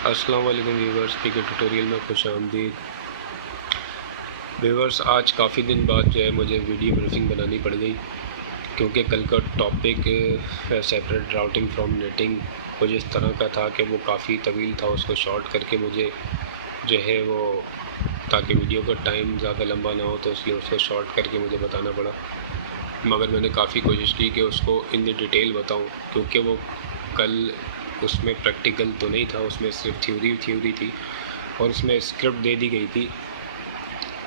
अस्सलाम वालेकुम व्यूवर्स, पीके ट्यूटोरियल में खुश आमदीद। व्यूवर्स, आज काफ़ी दिन बाद जो है मुझे वीडियो ब्रीफिंग बनानी पड़ गई, क्योंकि कल का topic separate routing from netting कुछ इस तरह का था कि वो काफ़ी तवील था। उसको शॉर्ट करके मुझे जो है वो, ताकि वीडियो का टाइम ज़्यादा लंबा ना हो, तो इसलिए उसको शॉर्ट करके मुझे बताना पड़ा। मगर मैंने काफ़ी कोशिश की कि उसको इन डिटेल बताऊं, क्योंकि वो कल उसमें प्रैक्टिकल तो नहीं था, उसमें सिर्फ थ्योरी थी और उसमें स्क्रिप्ट दे दी गई थी।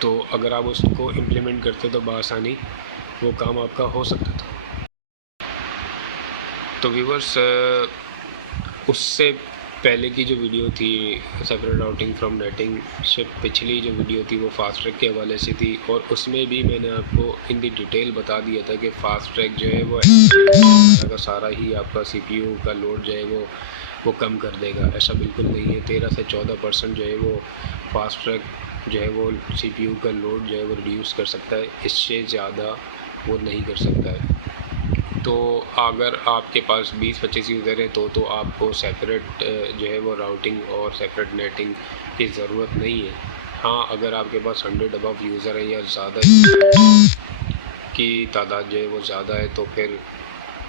तो अगर आप उसको इम्प्लीमेंट करते तो बआसानी वो काम आपका हो सकता था। तो व्यूवर्स, उससे पहले की जो वीडियो थी सेपरेट राउटिंग फ्रॉम नेटिंग से पिछली जो वीडियो थी वो फास्ट ट्रैक के हवाले से थी, और उसमें भी मैंने आपको इन दी डिटेल बता दिया था कि फ़ास्ट ट्रैक जो है वो का सारा ही आपका सीपीयू का लोड जो है वो कम कर देगा। ऐसा बिल्कुल नहीं है। 13 से 14% जो है वो फास्ट ट्रैक जो है वो सीपीयू का लोड जो है वो रिड्यूस कर सकता है, इससे ज़्यादा वो नहीं कर सकता है। तो अगर आपके पास 20-25 यूज़र है तो आपको सेपरेट जो है वो राउटिंग और सेपरेट नेटिंग की ज़रूरत नहीं है। हाँ, अगर आपके पास 100 अबव यूज़र है या ज़्यादा की तादाद जो है वो ज़्यादा है, तो फिर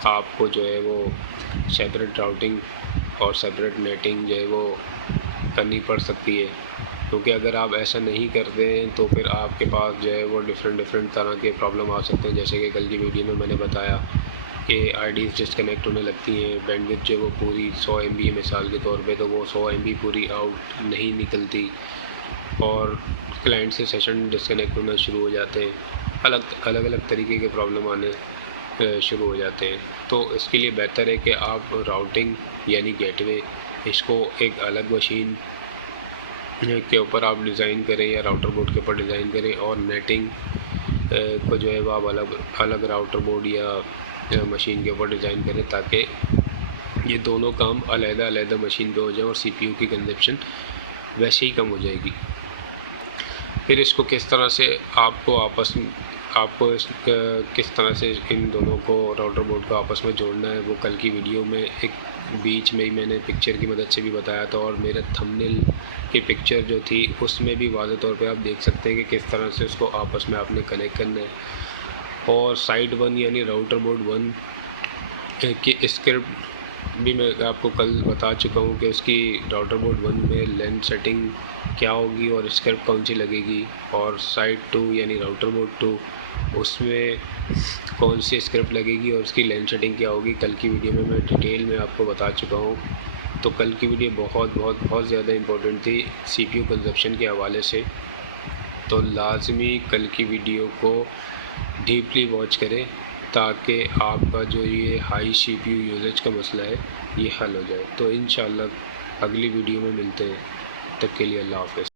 आपको जो है वो सेपरेट राउटिंग और सेपरेट नेटिंग जो है वो करनी पड़ सकती है। क्योंकि अगर आप ऐसा नहीं करते हैं तो फिर आपके पास जो है वो डिफरेंट तरह के प्रॉब्लम आ सकते हैं। जैसे कि कल की वीडियो में मैंने बताया कि आईडीज़ डिस्कनेक्ट होने लगती हैं, बैंडविड्थ जो वो पूरी 100 MB है मिसाल के तौर पे, तो वो 100 MB पूरी आउट नहीं निकलती, और क्लाइंट से सेशन डिस्कनेक्ट होना शुरू हो जाते हैं। अलग तरीके के प्रॉब्लम आने शुरू हो जाते हैं। तो इसके लिए बेहतर है कि आप राउटिंग यानी गेटवे इसको एक अलग मशीन के ऊपर आप डिज़ाइन करें या राउटर बोर्ड के ऊपर डिज़ाइन करें, और नेटिंग को जो है वो आप अलग राउटर बोर्ड या मशीन के ऊपर डिज़ाइन करें, ताकि ये दोनों काम अलग मशीन पे हो जाए और सीपीयू की कंजप्शन वैसे ही कम हो जाएगी। फिर इसको किस तरह से किस तरह से इन दोनों को राउटर बोर्ड को आपस में जोड़ना है, वो कल की वीडियो में एक बीच में ही मैंने पिक्चर की मदद से भी बताया था, और मेरे थंबनेल की पिक्चर जो थी उसमें भी वाज़ेह तौर पे आप देख सकते हैं कि किस तरह से उसको आपस में आपने कनेक्ट करना है। और साइड 1 यानी राउटर बोर्ड 1 की स्क्रिप्ट भी मैं आपको कल बता चुका हूँ कि उसकी राउटर बोर्ड 1 में लेन सेटिंग क्या होगी और स्क्रिप्ट कौन सी लगेगी, और साइड 2 यानी राउटर बोर्ड 2 उसमें कौन सी स्क्रिप्ट लगेगी और उसकी लेन सेटिंग क्या होगी। कल की वीडियो में मैं डिटेल में आपको बता चुका हूँ। तो कल की वीडियो बहुत ज़्यादा इम्पोर्टेंट थी सीपीयू कंजप्शन के हवाले से। तो लाजमी कल की वीडियो को डीपली वॉच करें, ताकि आपका जो ये हाई सीपीयू यूजेज का मसला है ये हल हो जाए। तो इंशाल्लाह अगली वीडियो में मिलते हैं। तब तक के लिए अल्लाह हाफ़िज़।